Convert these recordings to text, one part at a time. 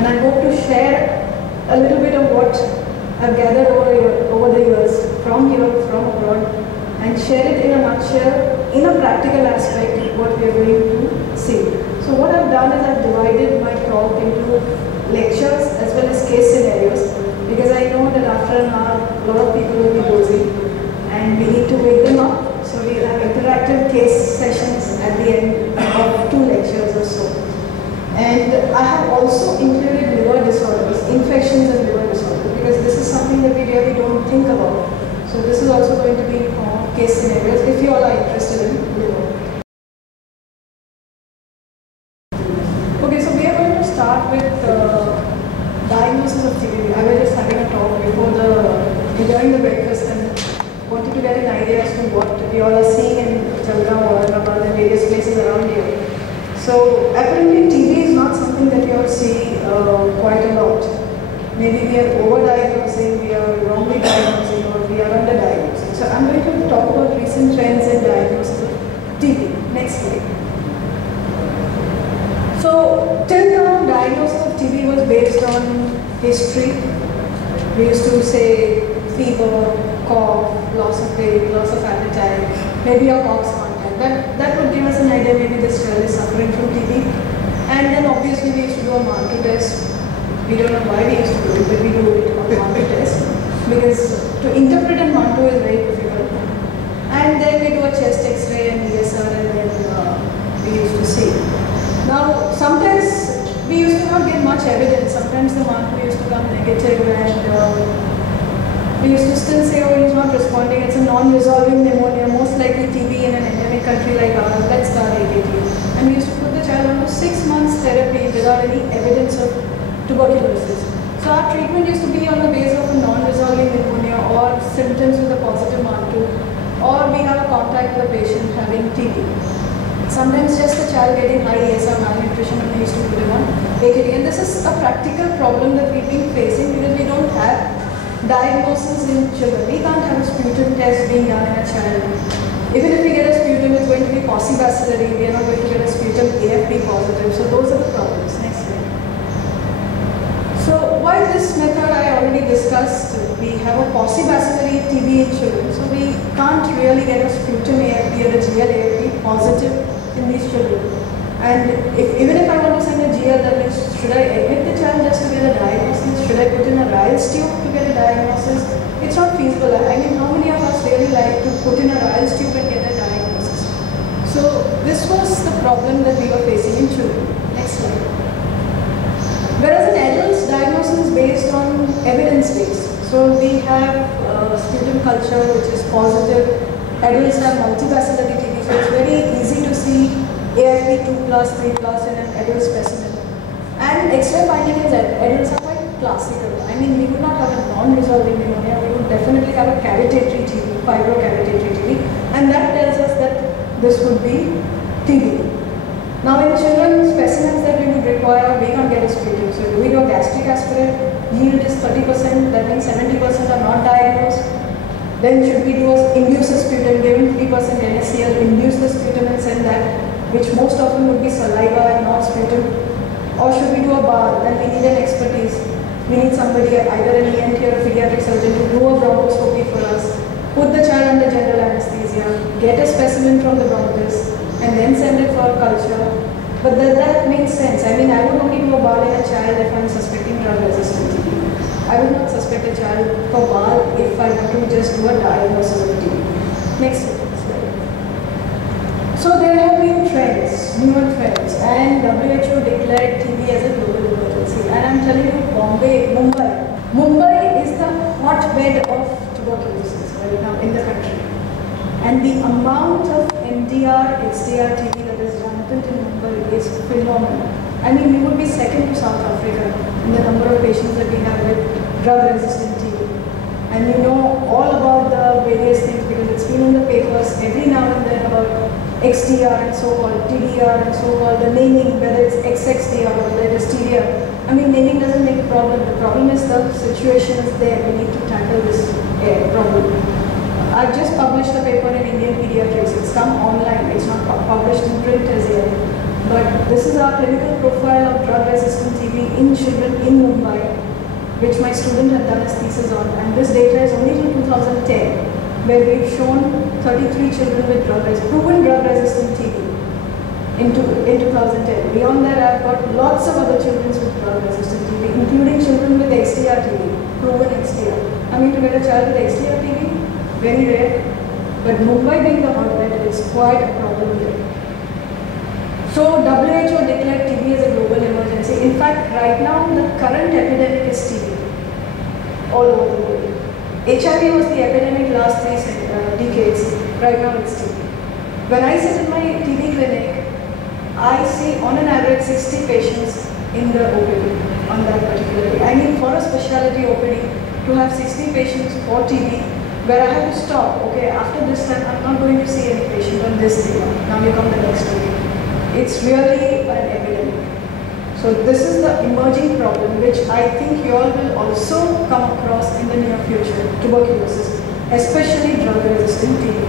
And I hope to share a little bit of what I've gathered over the years from here, from abroad, and share it in a nutshell, in a practical aspect, what we are going to see. So what I've done is I've divided my talk into lectures as well as case scenarios, because I know that after an hour, a lot of people will be dozing, and we need to wake them up. So we'll have interactive case sessions at the end of 2 lectures or so. And I have also included liver disorders, infections and liver disorders, because this is something that we really don't think about. So this is also going to be in form of case scenarios if you all are interested in liver. Okay, so we are going to start with diagnosis of TB. I was just having a talk during the breakfast and wanted to get an idea as to what we all are seeing in Jalgaon or Aurangabad and various places around here. So apparently TB is not something that you all see quite a lot. Maybe we are over-diagnosing, we are wrongly diagnosing, or we are under-diagnosing. So I'm going to talk about recent trends in diagnosis of TB. Next slide. So till now, diagnosis of TB was based on history. We used to say fever, cough, loss of weight, loss of appetite, maybe a Cox contact. That would give us an idea maybe this child is suffering from TB. And then obviously we used to do a Mantoux test. We don't know why we used to do it, but we do it on Mantoux test, because to interpret a Mantoux is very difficult. And then we do a chest X-ray and ESR, and then we used to see. Now sometimes we used to not get much evidence. Sometimes the Mantoux used to come negative, and we used to still say, oh, he's not responding, it's a non-resolving pneumonia, most likely TB in an endemic country like ours, let's start AKT. And we used to put the child on to 6 months therapy without any evidence of tuberculosis. So our treatment used to be on the basis of a non-resolving pneumonia or symptoms with a positive Mantoux, or we have a contact with a patient having TB. Sometimes just a child getting high ESR malnutrition, and we used to put him on AKT. And this is a practical problem that we've been facing because we don't have diagnosis in children. We can't have a sputum test being done in a child. Even if we get a sputum, it's going to be paucibacillary. We are not going to get a sputum AFP positive. So those are the problems. Next slide. So while this method I already discussed, we have a paucibacillary TB in children. So we can't really get a sputum AFP or a GL AFP positive in these children. And even if I want to send a GL, that means should I admit the child just to get a diagnosis? Should I put in a Ryle's tube to get a diagnosis? It's not feasible. I mean, how many of us really like to put in a Ryle's tube and get a diagnosis? So this was the problem that we were facing in children. Next slide. Whereas in adults, diagnosis is based on evidence-based. So we have sputum culture which is positive. Adults have multibacillary TB, so it's very easy to see AFP 2+, 3+ in an adult specimen. And X-ray finding is that adults are quite classical. I mean, we would not have a non-resolving pneumonia, we would definitely have a cavitatory TB, fibrocavitatory TB, and that tells us that this would be TB. Now in children, specimens that we would require, we can't get a sputum. So do we do a gastric aspirate? Yield is 30%, that means 70% are not diagnosed. Then should we induce a sputum, given 3% NSCL, induce the sputum and send that, which most often would be saliva and not sputum? Or should we do a bar? Then we need an expertise. We need somebody, either an ENT or a pediatric surgeon, to do a bronchoscopy for us, put the child under general anesthesia, get a specimen from the bronchus, and then send it for culture. But that makes sense. I mean, I would only do a bar in a child if I'm suspecting drug-resistant TB. I would not suspect a child for bar if I want to just do a diagnosis of TB. Next slide. So there have been trends, newer trends, and WHO declared TB as a global emergency. And I'm telling you, Mumbai is the hotbed of tuberculosis right now in the country. And the amount of MDR, XDR TB that is rampant in Mumbai is phenomenal. I mean, we would be second to South Africa in the number of patients that we have with drug-resistant TB. And you know all about the various things because it's been in the papers every now and then about XDR and so-called TDR and so-called the naming, whether it's XXDR or whether it is TDR. I mean, naming doesn't make a problem. The problem is the situation is there. We need to tackle this problem. I've just published a paper in Indian Pediatrics. It's come online. It's not published in print as yet. But This is our clinical profile of drug-resistant TB in children in Mumbai, which my student had done his thesis on. And this data is only till 2010, where we've shown 33 children with proven drug-resistant TB in 2010. Beyond that, I've got lots of other children with drug-resistant TB, including children with XDR TB, proven XDR. I mean, to get a child with XDR TB, very rare. But Mumbai being the hotbed, it's quite a problem here. So WHO declared TB as a global emergency. In fact, right now the current epidemic is TB all over the world. HIV was the epidemic last 3 decades. Right now it's TB. When I sit in my TB clinic, I see on an average 60 patients in the OPD on that particular day. I mean, for a specialty OPD to have 60 patients for TB, where I have to stop. Okay, after this time I'm not going to see any patient on this day. Now you come the next day. It's really an epidemic. So this is the emerging problem which I think you all will also come across in the near future, tuberculosis, especially drug-resistant TB.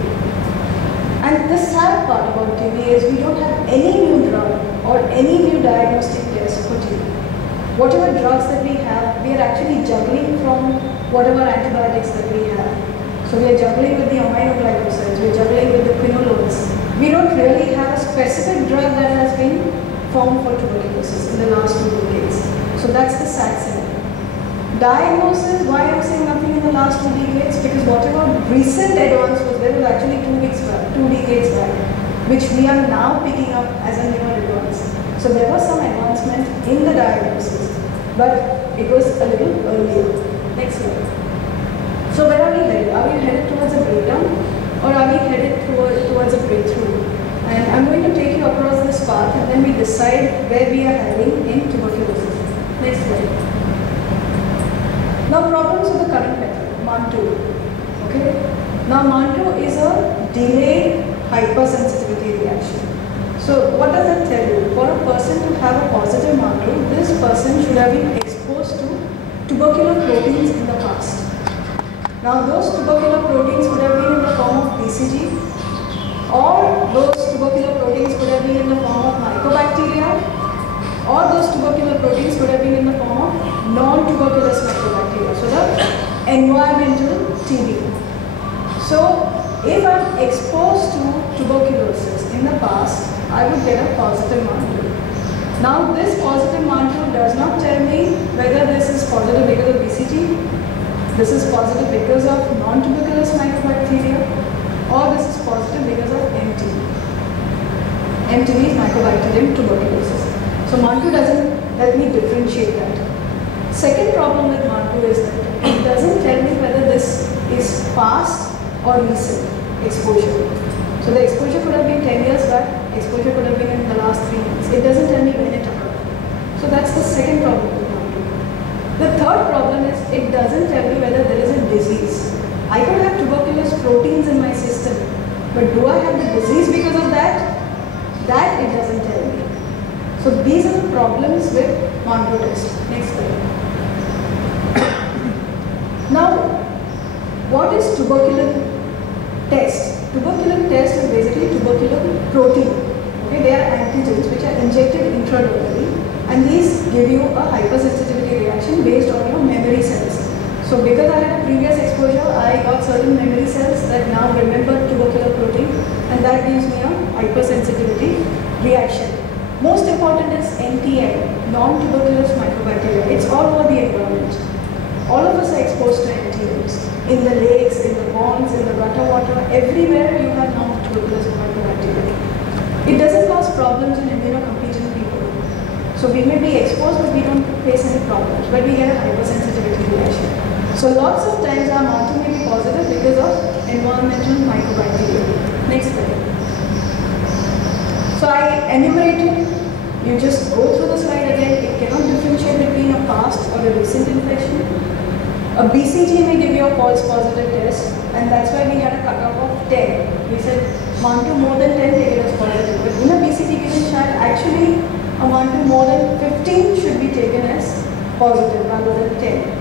And the sad part about TB is we don't have any new drug or any new diagnostic test for TB. Whatever drugs that we have, we are actually juggling from whatever antibiotics that we have. So we are juggling with the aminoglycosides, we are juggling with the quinolones. We don't really have a specific drug that has been formed for tuberculosis in the last 2 decades. So that's the sad scenario. Diagnosis, why I'm saying nothing in the last 2 decades? Because whatever recent advance was there was actually 2 decades back, which we are now picking up as a newer advance. So there was some advancement in the diagnosis, but it was a little earlier. Next slide. So where are we headed? Are we headed towards a breakdown or are we headed towards a breakthrough? And I'm going to take you across this path and then we decide where we are heading in tuberculosis. Next slide. Now problems with the current method, MANTU. Okay? Now MANTU is a delayed hypersensitivity reaction. So what does that tell you? For a person to have a positive MANTU, this person should have been exposed to tubercular proteins in the past. Now those tubercular proteins would have been in the form of BCG, or those tubercular proteins could have been in the form of mycobacteria, or those tubercular proteins could have been in the form of non-tuberculous mycobacteria, so the environmental TB. So if I'm exposed to tuberculosis in the past, I would get a positive MANTU. Now this positive MANTU does not tell me whether this is positive because of BCG, this is positive because of non-tuberculous mycobacteria, or this is positive because of MTB. MTB is Mycobacterium tuberculosis. So MANTU doesn't help me differentiate that. Second problem with MANTU is that it doesn't tell me whether this is past or recent exposure. So the exposure could have been 10 years back, exposure could have been in the last 3 months. It doesn't tell me when it occurred. So that's the second problem with MANTU. The third problem is it doesn't tell me whether there is a disease. I could have tuberculous proteins in my system, but do I have the disease because of that? That it doesn't tell me. So these are the problems with MANTU test. Next slide. Now, what is tuberculin test? Tuberculin test is basically tuberculin protein. Okay, they are antigens which are injected intradermally, and these give you a hypersensitivity reaction based on your memory cells. So because I had a previous exposure, I got certain memory cells that now remember tubercular protein, and that gives me a hypersensitivity reaction. Most important is NTM, non-tuberculous mycobacteria. It's all over the environment. All of us are exposed to NTMs. In the lakes, in the ponds, in the gutter water, everywhere you have non-tuberculous mycobacteria. It doesn't cause problems in immunocompetent people. So we may be exposed, but we don't face any problems, but we get a hypersensitivity reaction. So lots of times our MANTU may be positive because of environmental mycobacteria. Next slide. So I enumerated, you just go through the slide again. It cannot differentiate between a past or a recent infection. A BCG may give you a false positive test, and that's why we had a cutoff of 10. We said MANTU more than 10 take it as positive. But in a BCG given child, actually a MANTU more than 15 should be taken as positive rather than 10.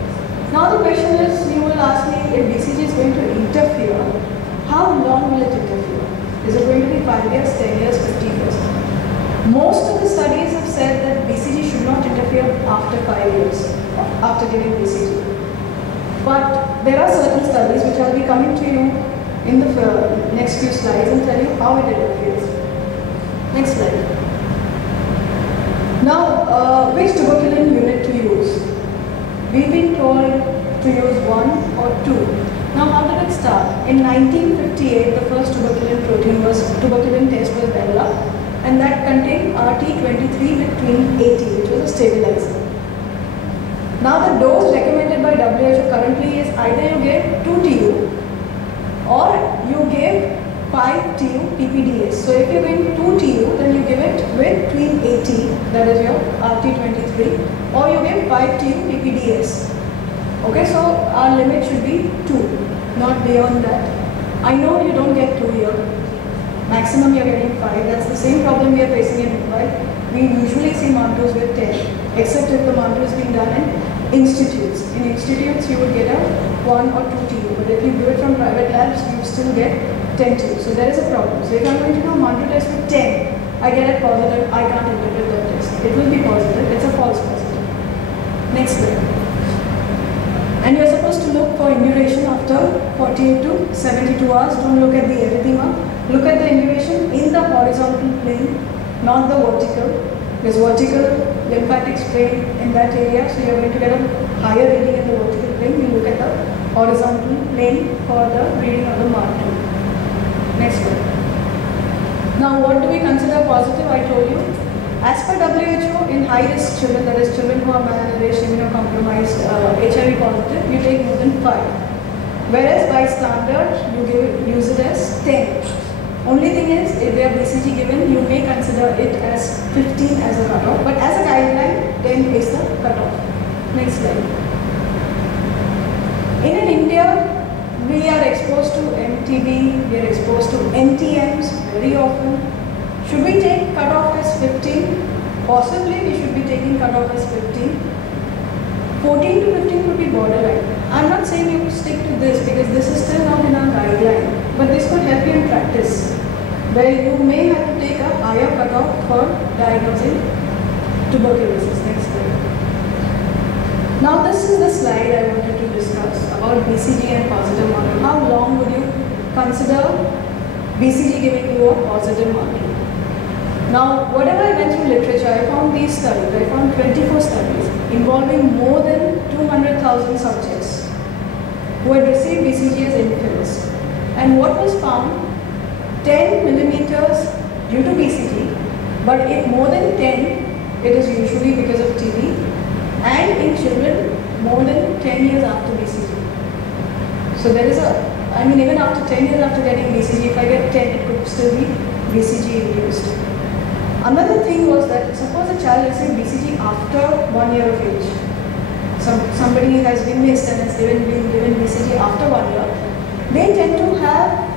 Now the question is, you will ask me, if BCG is going to interfere, how long will it interfere? Is it going to be 5 years, 10 years, 15 years? Most of the studies 5 years after giving BCG. But there are certain studies which I'll be coming to you in the next few slides and tell you how it interferes. Next slide. Now, which tuberculin unit to use? We've been told to use 1 or 2. Now, how did it start? In 1958, the first tuberculin test was developed, and that contained RT23 with twin 80, which was a stabilizer. Now, the dose recommended by WHO currently is either you give 2 TU or you give 5 TU PPDS. So, if you're giving 2 TU, then you give it with twin 80, that is your RT23, or you give 5 TU PPDS. Okay, so our limit should be 2, not beyond that. I know you don't get 2 here. Maximum you're getting 5. That's the same problem we are facing in Mumbai. We usually see Mantus with 10, except if the Mantu is being done in institutes. In institutes, you would get a 1 or 2 TU, but if you do it from private labs, you still get 10 TU. So there is a problem. So if I'm going to do a Mantu test with 10, I get it positive, I can't interpret that test. It will be positive, it's a false positive. Next slide. And you're supposed to look for induration after 48 to 72 hours. Don't look at the erythema. Look at the induration in the horizontal plane, not the vertical. There's vertical lymphatic strain in that area, so you're going to get a higher reading in the vertical plane. You look at the horizontal plane for the reading of the Mantu. Next one. Now, what do we consider positive? I told you. As per WHO, in high-risk children, that is children who are malnourished, immunocompromised, HIV positive, you take more than 5. Whereas by standard, you use it as 10. Only thing is, if they are BCG given, you may consider it as 15 as a cutoff. But as a guideline, 10 is the cutoff. Next slide. In India, we are exposed to MTB, we are exposed to NTMs very often. Should we take cutoff as 15? Possibly we should be taking cutoff as 15. 14 to 15 could be borderline. I'm not saying you stick to this because this is still not in our guideline. But this could help you in practice, where you may have to take a higher cutoff for diagnosing tuberculosis. Next slide. Now this is the slide I wanted to discuss about BCG and positive Mantu. How long would you consider BCG giving you a positive Mantu? Now, whatever I went through literature, I found these studies. I found 24 studies involving more than 200,000 subjects who had received BCG as infants. And what was found? 10 millimeters due to BCG, but if more than 10, it is usually because of TB, and in children, more than 10 years after BCG. So there is even after 10 years after getting BCG, if I get 10, it could still be BCG induced. Another thing was that suppose a child received BCG after 1 year of age. Somebody has been missed and has been given BCG after 1 year. They tend to have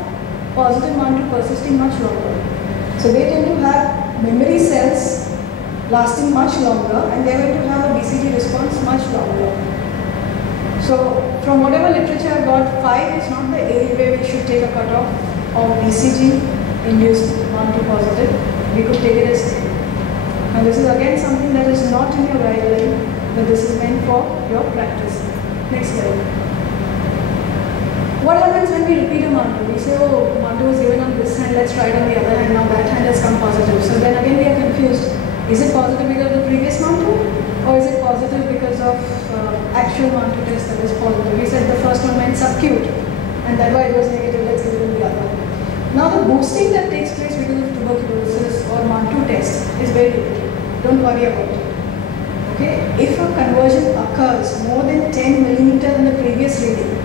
positive Mantu persisting much longer. So they tend to have memory cells lasting much longer, and they are going to have a BCG response much longer. So from whatever literature I got, 5 is not the age where we should take a cutoff of BCG induced Mantu positive. We could take it as 10. Now this is again something that is not in your guideline, but this is meant for your practice. Next slide. What happens when we repeat a Mantu? We say, oh, Mantu was given on this hand, let's try it on the other hand, now that hand has come positive. So then again we are confused. Is it positive because of the previous Mantu? Or is it positive because of actual Mantu test that is positive? We said the first one went subacute, and that's why it was negative, let's give it in the other. Now the boosting that takes place because of tuberculosis or Mantu test is very limited. Don't worry about it. Okay? If a conversion occurs more than 10 millimeters in the previous reading,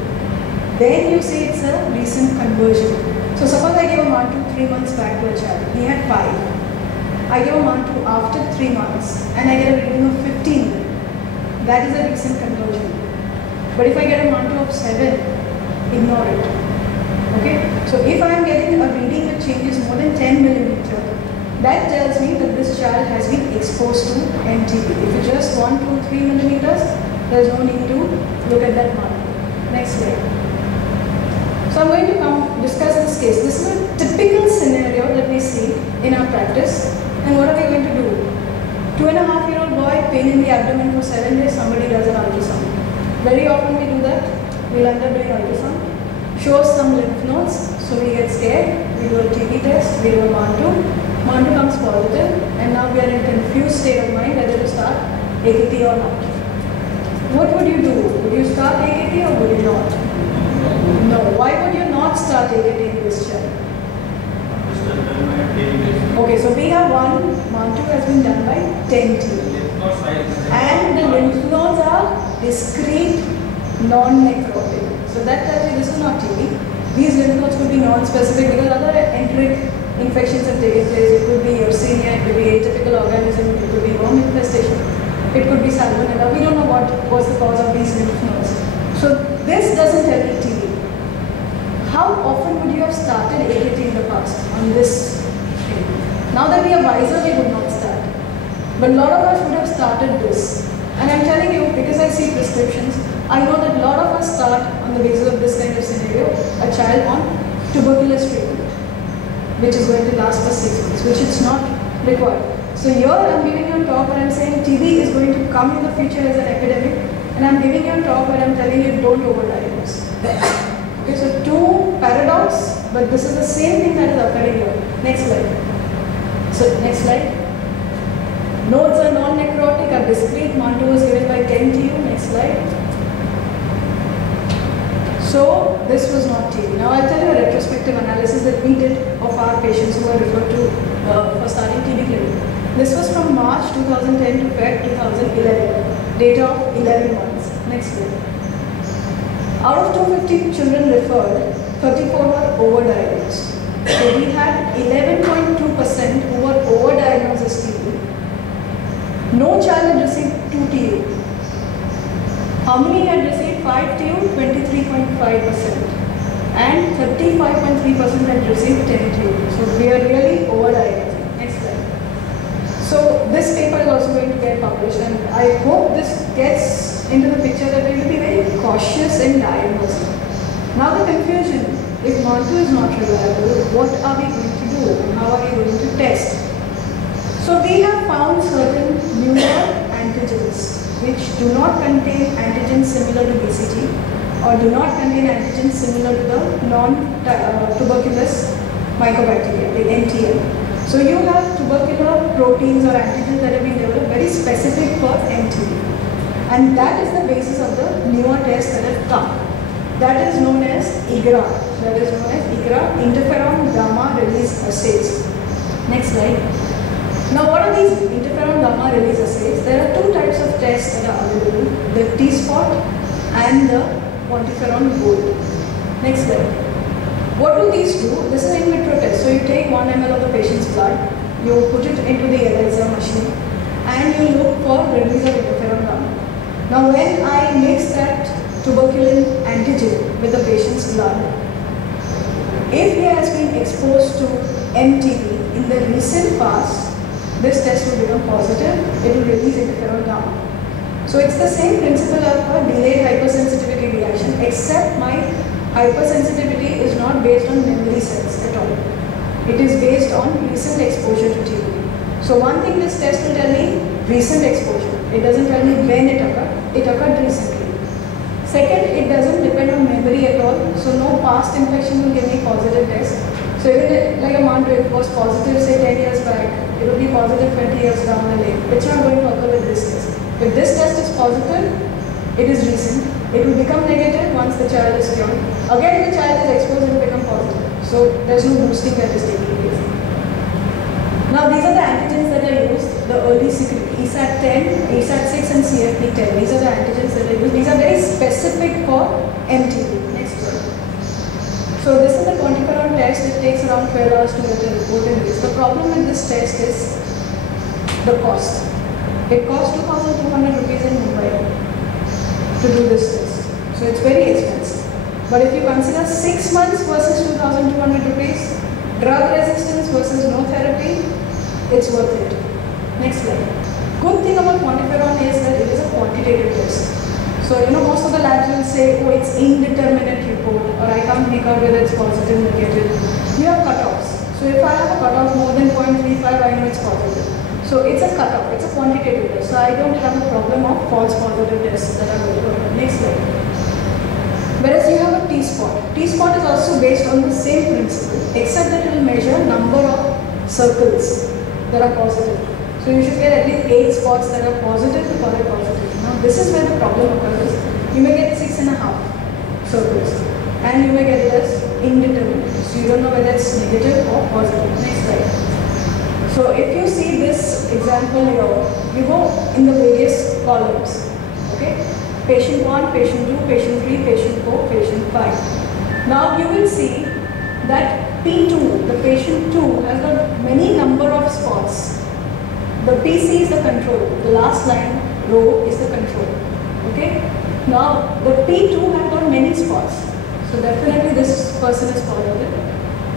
then you say it's a recent conversion. So suppose I gave a Mantu 3 months back to a child. He had 5. I give a Mantu after 3 months and I get a reading of 15. That is a recent conversion. But if I get a Mantu of 7, ignore it. Okay, so if I am getting a reading that changes more than 10 millimeters, that tells me that this child has been exposed to MTB. If it's just 1, 2, 3 millimeters, there is no need to look at that Mantu. Next slide. So I'm going to discuss this case. This is a typical scenario that we see in our practice. And what are we going to do? 2.5-year-old boy, pain in the abdomen for 7 days, somebody does an ultrasound. Very often we do that. We'll end up doing ultrasound. Shows some lymph nodes, so we get scared. We do a TB test, we do a MANTU. MANTU comes positive, and now we are in a confused state of mind whether to start AKT or not. What would you do? Would you start AKT or would you not? No. Why would you not start AKT in this child? Okay, so we have one MANTU has been done by 10 T. And the lymph nodes are discrete, non-necrotic. So that tells you this is not TB. These lymph nodes could be non-specific because other enteric infections have taken place. It could be Yersinia, it could be atypical organism, it could be worm infestation, it could be salmonella. We don't know what was the cause of these lymph nodes. So this doesn't tell you TB. How often would you have started AKT in the past on this thing? Now that we are wiser, we would not start. But a lot of us would have started this. And I'm telling you, because I see prescriptions, I know that a lot of us start on the basis of this kind of scenario, a child on tuberculosis treatment, which is going to last for 6 months, which is not required. So here I'm giving you a talk where I'm saying TB is going to come in the future as an epidemic, and I'm giving you a talk where I'm telling you don't overdiagnose. Okay, so two paradox, but this is the same thing that is occurring here. Next slide. So next slide. Nodes are non-necrotic, are discrete. MANTU was given by 10 TU. Next slide. So this was not TB. Now I'll tell you a retrospective analysis that we did of our patients who are referred to for starting TB clinic. This was from March 2010 to Feb 2011. Data of 11 months. Next slide. Out of 250 children referred, 34 were overdiagnosed. So we had 11.2% who were overdiagnosed as TB. No child had received 2 TU. How many had received 5 TU? 23.5%. And 35.3% had received 10 TU. So we are really overdiagnosing. Next slide. So this paper is also going to get published, and I hope this gets into the picture that we will be very cautious in diagnosing. Now the confusion, if MANTU is not reliable, what are we going to do and how are we going to test? So we have found certain newer antigens which do not contain antigens similar to BCG or do not contain antigens similar to the non-tuberculous mycobacteria, the NTM. So you have tubercular proteins or antigens that have been developed very specific for MTB. And that is the basis of the newer tests that have come. That is known as IGRA. That is known as IGRA, interferon gamma release assays. Next slide. Now what are these interferon gamma release assays? There are two types of tests that are available, the T-spot and the quantiferon gold. Next slide. What do these do? This is an in vitro test. So you take 1 ml of the patient's blood, you put it into the ELISA machine and you look for release of interferon gamma. Now when I mix that tuberculin antigen with the patient's blood, if he has been exposed to MTB in the recent past, this test will become positive, it will release interferon gamma. So it's the same principle of a delayed hypersensitivity reaction, except my hypersensitivity is not based on memory cells at all. It is based on recent exposure to TB. So one thing this test will tell me, recent exposure. It doesn't tell me when it occurred. It occurred recently. Second, it doesn't depend on memory at all. So no past infection will give me positive test. So even if, like a MANTU, if it was positive say 10 years back, it will be positive 20 years down the lane. It's not going to occur with this test. If this test is positive, it is recent. It will become negative once the child is cured. Again, if the child is exposed, it will become positive. So there's no boosting that is taking place. Now these are the antigens that are used, the early ESAT10, ESAT6 and CFP10. These are the antigens that are used. These are very specific for MTB. Next slide. So this is the quantiferon test. It takes around 12 hours to get a report in this. The problem with this test is the cost. It costs 2,200 rupees in Mumbai to do this test. So it's very expensive. But if you consider 6 months versus 2,200 rupees, drug resistance versus no therapy, it's worth it. Next slide. Good thing about quantiferon is that it is a quantitative test. So most of the labs will say, oh, it's indeterminate report, or I can't make out whether it's positive or negative. You have cutoffs. So if I have a cutoff more than 0.35, I know it's positive. So it's a cutoff, it's a quantitative test. So I don't have a problem of false positive tests that are going on. Next slide. Whereas you have a T-spot. T-spot is also based on the same principle, except that it will measure number of circles that are positive. So you should get at least 8 spots that are positive to call it positive. Now this is where the problem occurs. You may get 6.5 circles and you may get it as indeterminate. So you don't know whether it's negative or positive. Next slide. So if you see this example here, you go in the various columns. Okay? Patient 1, patient 2, patient 3, patient 4, patient 5. Now you will see that P2, the patient 2, has got many number of spots. The PC is the control. The last line row is the control. Okay? Now the P2 has got many spots. So definitely this person is positive.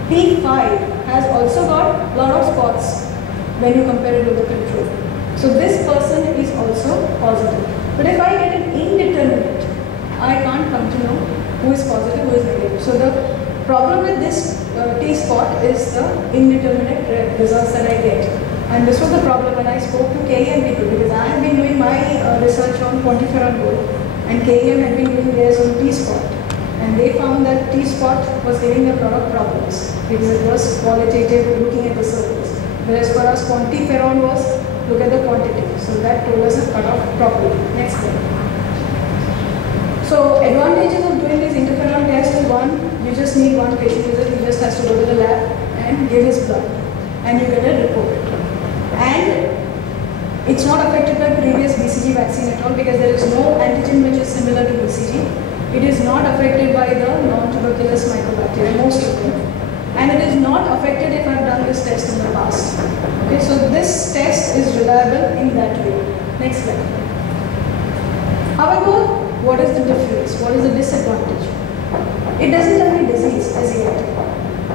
P5 has also got lot of spots when you compare it with the control. So this person is also positive. But if I get an indeterminate, I can't come to know who is positive, who is negative. So the problem with this T-spot is the indeterminate results that I get. And this was the problem when I spoke to KEM people, because I have been doing my research on quantiferon gold and KEM had been doing theirs on T-spot. And they found that T-spot was giving them a lot of problems because it was qualitative, looking at the circles. Whereas for us, quantiferon was look at the quantity. So that told us a cutoff properly. Next slide. So advantages of doing this interferon test is one, you just need one patient visit, he just has to go to the lab and give his blood and you get a report. And it's not affected by previous BCG vaccine at all because there is no antigen which is similar to BCG. It is not affected by the non-tuberculous mycobacteria, most of them. And it is not affected if I have done this test in the past. Okay, so this test is reliable in that way. Next slide. However, what is the difference? What is the disadvantage? It doesn't tell me disease as yet.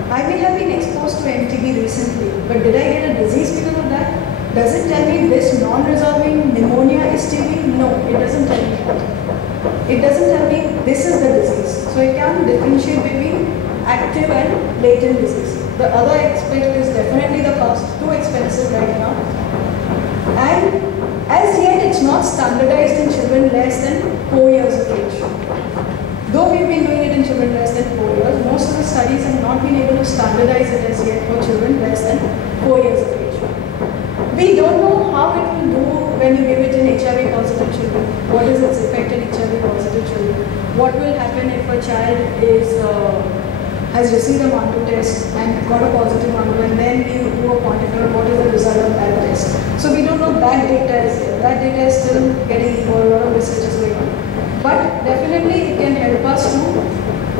I may have been exposed to MTB recently, but did I get a disease because of that? Does it tell me this non-resolving pneumonia is TB? No, it doesn't tell me that. It doesn't tell me this is the disease. So it can differentiate between active and latent disease. The other aspect is definitely the cost, too expensive right now. And as yet it's not standardized in children less than 4 years of age. Though we've been doing it in children less than 4 years, most of the studies have not been able to standardize it as yet for children less than 4 years of age. We don't know how it will do when you give it in HIV positive children. What is its effect in HIV positive children? What will happen if a child has received a Mantoux test and got a positive Mantoux and then you do a quantiferon, what is the result of that test? So we don't know that data is there. That data is still getting evolved, a lot of research is going on. But definitely it can help us to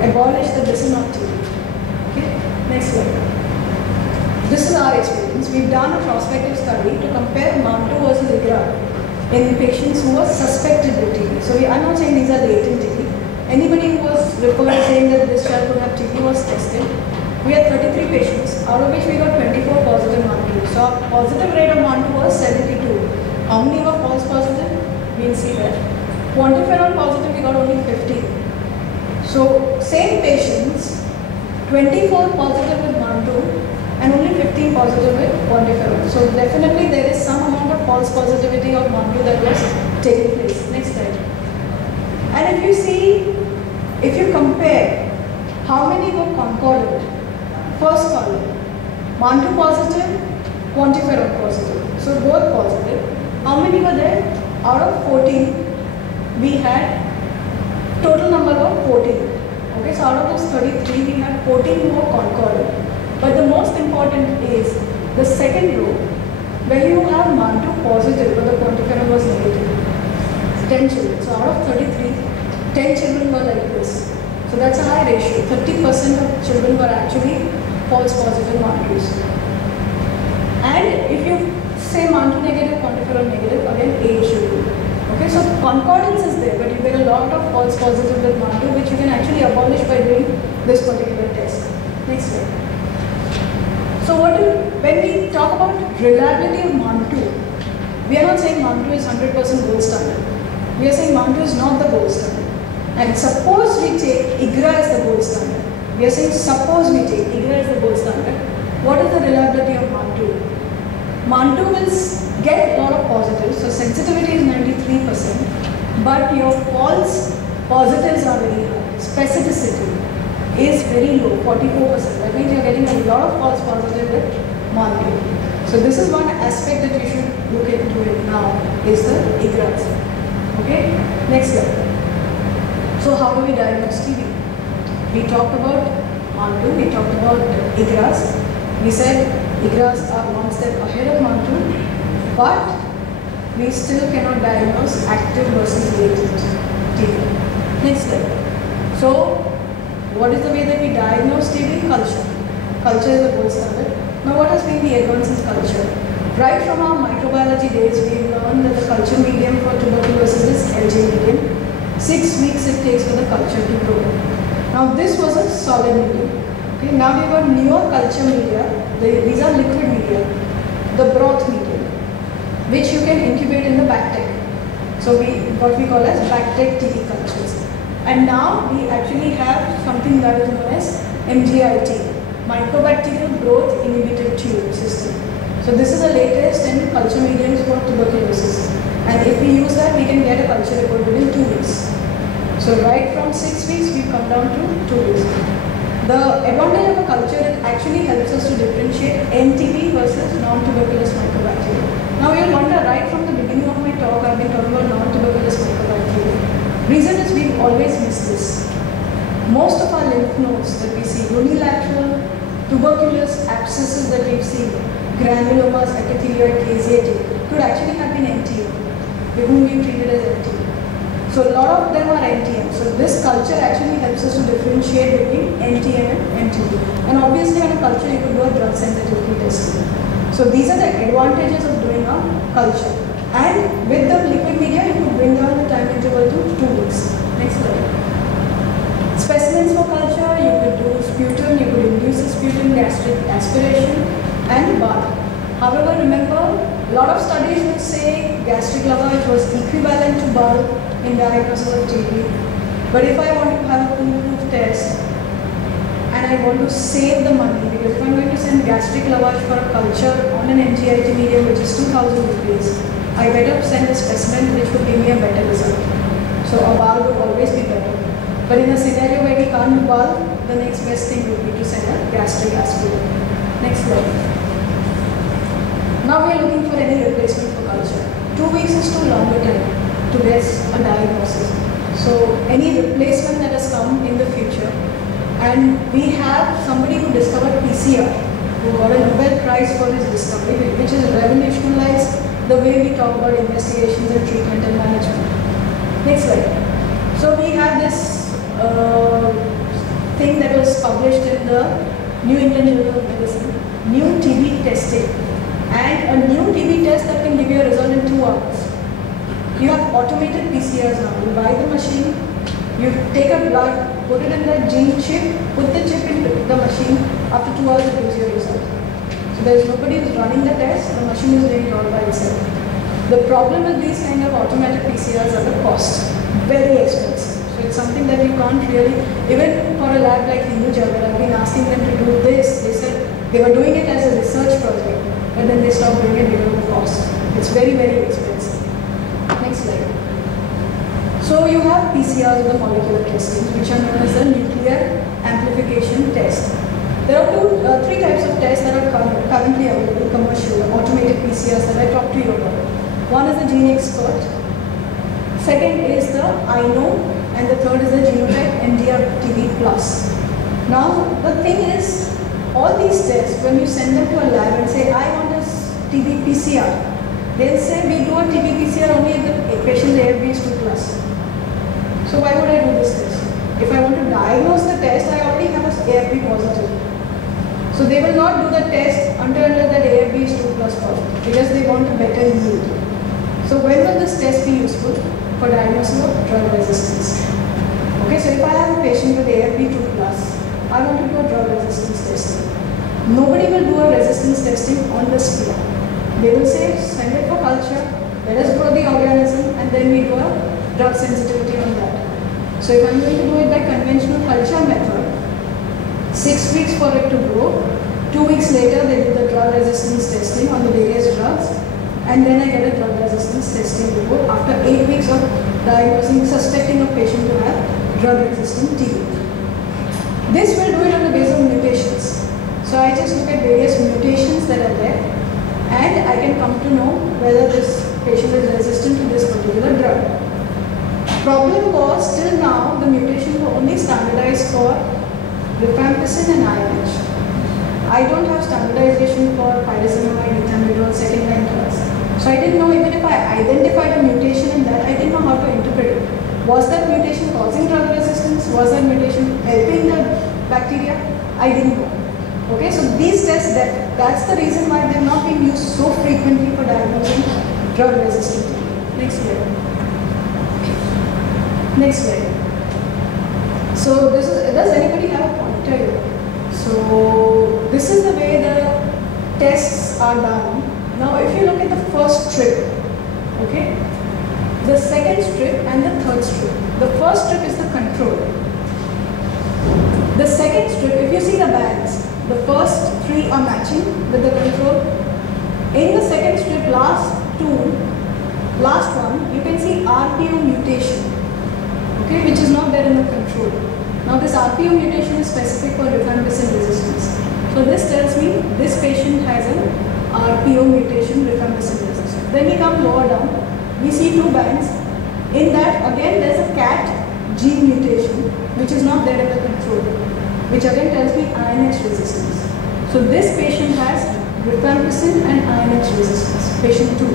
abolish the BISN of TB. Okay, next slide. This is our experience. We've done a prospective study to compare Mantoux versus IGRA in patients who were suspected with TB. So I'm not saying these are latent TB. Anybody who was referred saying that this child could have TB was tested. We had 33 patients, out of which we got 24 positive Mantoux. So our positive rate of Mantoux was 72. How many were false positive? We'll see that. Quantiferon positive, we got only 50. So same patients, 24 positive with Mantoux and only 15 positive with quantiferon. So definitely there is some amount of false positivity of Mantoux that was taking place. Next slide. And if you see, if you compare how many were concordant, first column, Mantoux positive, quantiferon positive. So both positive. How many were there? Out of 14, we had total number of 14. Okay, so out of those 33, we had 14 more concordant. But the most important is the second row, where you have Mantoux positive, but the quantiferon was negative. 10 children. So out of 33, 10 children were like this. So that's a high ratio. 30% of children were actually false positive Mantouxs. And if you say Mantoux negative, quantiferon negative, again age children. Okay, so concordance is there, but you get a lot of false positive with Mantoux, which you can actually abolish by doing this particular test. Next slide. So when we talk about reliability of Mantoux, we are not saying Mantoux is 100% gold standard. We are saying Mantoux is not the gold standard. And suppose we take IGRA as the gold standard. We are saying suppose we take IGRA as the gold standard. What is the reliability of Mantoux? Mantu will get a lot of positives, so sensitivity is 93%, but your false positives are very high. Specificity is very low, 44%. That means you're getting a lot of false positives with Mantu. So this is one aspect that you should look into it now, is the IGRAS. Okay, next slide. So how do we diagnose TB? We talked about Mantu, we talked about IGRAS. We said IGRAS are one step ahead of Mantu, but we still cannot diagnose active versus latent TB. Next slide. So what is the way that we diagnose TB? Culture. Culture is the gold standard. Now what has been the advance in culture? Right from our microbiology days, we learned that the culture medium for tuberculosis is LJ medium. 6 weeks it takes for the culture to grow. Now this was a solid medium. Okay, now we've got newer culture media. These are liquid media. The broth medium, which you can incubate in the BACTEC. So what we call as BACTEC TB cultures. And now we actually have something that is known as MGIT, Mycobacterial Growth Inhibited Tube system. So this is the latest in culture mediums for tuberculosis. And if we use that, we can get a culture report within 2 weeks. So right from 6 weeks, we've come down to 2 weeks. The advantage of a culture, it actually helps us to differentiate NTB versus non-tuberculous mycobacteria. Now you'll wonder, right from the beginning of my talk, I've been talking about non-tuberculous mycobacteria. Reason is we've always missed this. Most of our lymph nodes that we see, unilateral, tuberculous abscesses that we've seen, granulomas, epithelioid, caseate, could actually have been NTM, whom we treated as NTM. So a lot of them are NTM. So this culture actually helps us to differentiate between NTM and NTB. And obviously on a culture you could do a drug sensitivity testing. So these are the advantages of doing a culture. And with the liquid media you could bring down the time interval to 2 weeks. Next slide. Specimens for culture, you could do sputum, you could induce a sputum, gastric aspiration, and BAL. However, remember, a lot of studies will say gastric lavage was equivalent to BAL in diagnosis of TB. But if I want to have a foolproof test and I want to save the money, because if I'm going to send gastric lavage for a culture on an MGIT medium which is 2,000 rupees, I better send a specimen which would give me a better result. So a BAL would always be better. But in a scenario where we can't do BAL, the next best thing would be to send a gastric aspirate. Next slide. Now we are looking for any replacement for culture. 2 weeks is too long a time to get a diagnosis. So any replacement that has come in the future, and we have somebody who discovered PCR, who got a Nobel Prize for his discovery, which has revolutionized the way we talk about investigations and treatment and management. Next slide. So we have this thing that was published in the New England Journal of Medicine, new TB testing, and a new TB test that can give you a result in 2 hours. You have automated PCRs now. You buy the machine, you take a blood, put it in the gene chip, put the chip into the machine, after 2 hours it gives you a result. So there is nobody who is running the test, the machine is doing it all by itself. The problem with these kind of automated PCRs are the cost, very expensive. So it's something that you can't really, even for a lab like Hinduja, where I've been asking them to do this, they said they were doing it as a research project, but then they stopped doing it because of the cost. It's very, very expensive. Next slide. So you have PCRs with the molecular testing, which are known as the nuclear amplification test. There are 3 types of tests that are currently available, commercial, automated PCRs that I talked to you about. One is the Gene Expert, second is the IKNOW, and the third is the Genotype MDR-TB+. Now the thing is, all these tests, when you send them to a lab and say, I want a TB PCR, they'll say we do a TB PCR only if the patient's AFB is 2+. So why would I do this test? If I want to diagnose the test, I already have an AFB positive. So they will not do the test until that AFB is 2+ positive, because they want a better yield. So when will this test be useful? For diagnosis of drug resistance. Okay, so if I have a patient with AFB 2+, I want to do a drug resistance testing. Nobody will do a resistance testing on the spot. They will say, send it for culture, let us grow the organism, and then we do a drug sensitivity on that. So if I'm going to do it by conventional culture method, 6 weeks for it to grow, 2 weeks later they do the drug resistance testing on the various drugs. drugs, and then I get a drug resistance testing report after 8 weeks of diagnosing, suspecting a patient to have drug-resistant TB. This will do it on the basis of mutations. So I just look at various mutations that are there, and I can come to know whether this patient is resistant to this particular drug. Problem was, till now, the mutations were only standardized for rifampicin and INH. I don't have standardization for pyrazinamide, ethambutol, second line drugs. So I didn't know, even if I identified a mutation in that, I didn't know how to interpret it. Was that mutation causing drug resistance? Was that mutation helping the bacteria? I didn't know. Okay, so these tests, that's the reason why they're not being used so frequently for diagnosing drug resistant. Next slide. Next slide. So this is, does anybody have a pointer here? So this is the way the tests are done. Now if you look at the first strip, okay, the second strip and the third strip. The first strip is the control. The second strip, if you see the bands, the first three are matching with the control. In the second strip, last one, you can see RPO mutation, okay, which is not there in the control. Now this RPO mutation is specific for rifampicin resistance. So this tells me this patient has an RPO mutation, rifampicin resistance. Then we come lower down, we see two bands. In that again there is a CAT gene mutation, which is not there in the control, which again tells me INH resistance. So this patient has rifampicin and INH resistance, patient 2.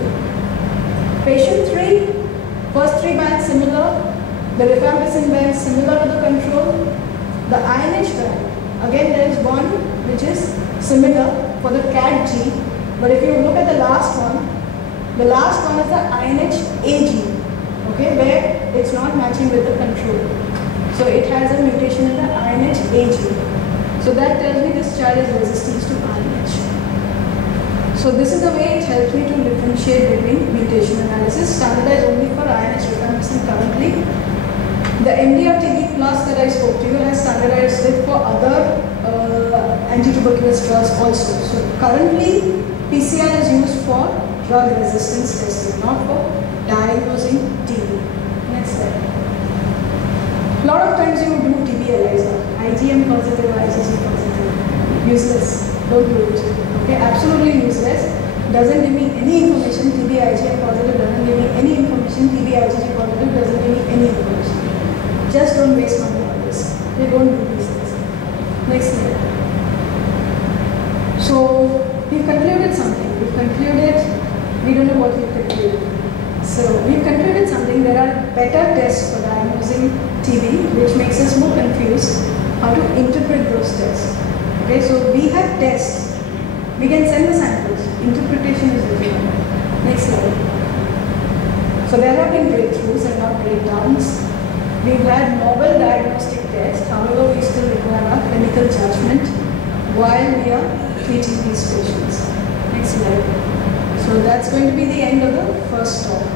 Patient 3, first three bands similar, the rifampicin band similar to the control, the INH band, again there is one which is similar for the CAT gene, but if you look at the last one is the INH A gene, okay, where it's not matching with the control. So it has a mutation in the INH A gene. So that tells me this child is resistant to INH. So this is the way it helps me to differentiate between mutation analysis, standardized only for INH rifampicin currently. The MDR-TB plus that I spoke to you has standardized it for other antituberculous drugs also. So currently PCR is used for drug resistance testing, not for diagnosing TB. Next slide. A lot of times you do TB ELISA, IgM positive, IgG positive. Useless. Don't do it. Okay, absolutely useless. Doesn't give me any information. TB IgM positive doesn't give me any information. TB IgG positive doesn't give me any information. Just don't waste money on this. They don't do these things. Next slide. So we've concluded something. We've concluded, we don't know what we've concluded. So we've concluded something. There are better tests for diagnosing TB, which makes us more confused how to interpret those tests. Okay, so we have tests. We can send the samples. Interpretation is different. Next slide. So there have been breakthroughs and not breakdowns. We've had novel diagnostic tests, however we still require our clinical judgment while we are treating these patients. Next slide. So that's going to be the end of the first talk.